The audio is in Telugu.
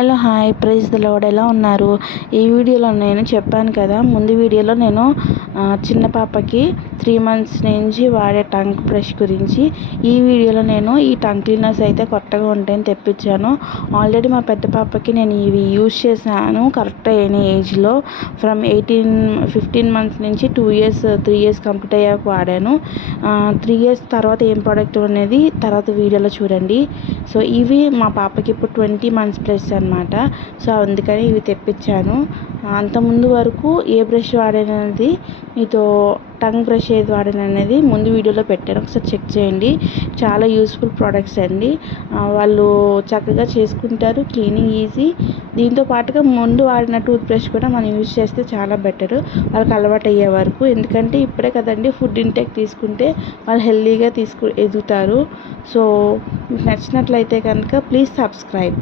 Hello hi praise the Lord. ఎలా ఉన్నారు? ఈ వీడియోలో నేను చెప్పాను కదా, ముందు వీడియోలో నేను చిన్న పాపకి 3 months నుంచి వాడే టంగ్ బ్రష్ గురించి. ఈ వీడియోలో నేను ఈ టంగ్ క్లీనర్స్ అయితే కొత్తగా ఉంటాయని తెప్పించాను. ఆల్రెడీ మా పెద్ద పాపకి నేను ఇవి యూజ్ చేశాను కరెక్ట్ అయిన ఏజ్లో. ఫ్రమ్ 15 months నుంచి 2 years 3 years కంప్లీట్ అయ్యాక వాడాను. 3 years తర్వాత ఏం ప్రోడక్ట్ అనేది తర్వాత వీడియోలో చూడండి. సో ఇవి మా పాపకి ఇప్పుడు 20 months ప్లస్ అనమాట. సో అందుకని ఇవి తెప్పించాను. అంతకుముందు వరకు ఏ బ్రష్ వాడాననేది మీతో టంగ్ బ్రష్ ఏది వాడాననేది ముందు వీడియోలో పెట్టాను, ఒకసారి చెక్ చేయండి. చాలా యూస్ఫుల్ ప్రోడక్ట్స్ అండి. వాళ్ళు చక్కగా చేసుకుంటారు, క్లీనింగ్ ఈజీ. దీంతో పాటుగా ముందు వాడిన టూత్ బ్రష్ కూడా మనం యూజ్ చేస్తే చాలా బెటర్ వాళ్ళకి అలవాటు అయ్యే వరకు. ఎందుకంటే ఇప్పుడే కదండి ఫుడ్ ఇంటేక్ తీసుకుంటే వాళ్ళు హెల్తీగా ఎదుగుతారు. సో మీకు నచ్చినట్లయితే కనుక ప్లీజ్ సబ్స్క్రైబ్.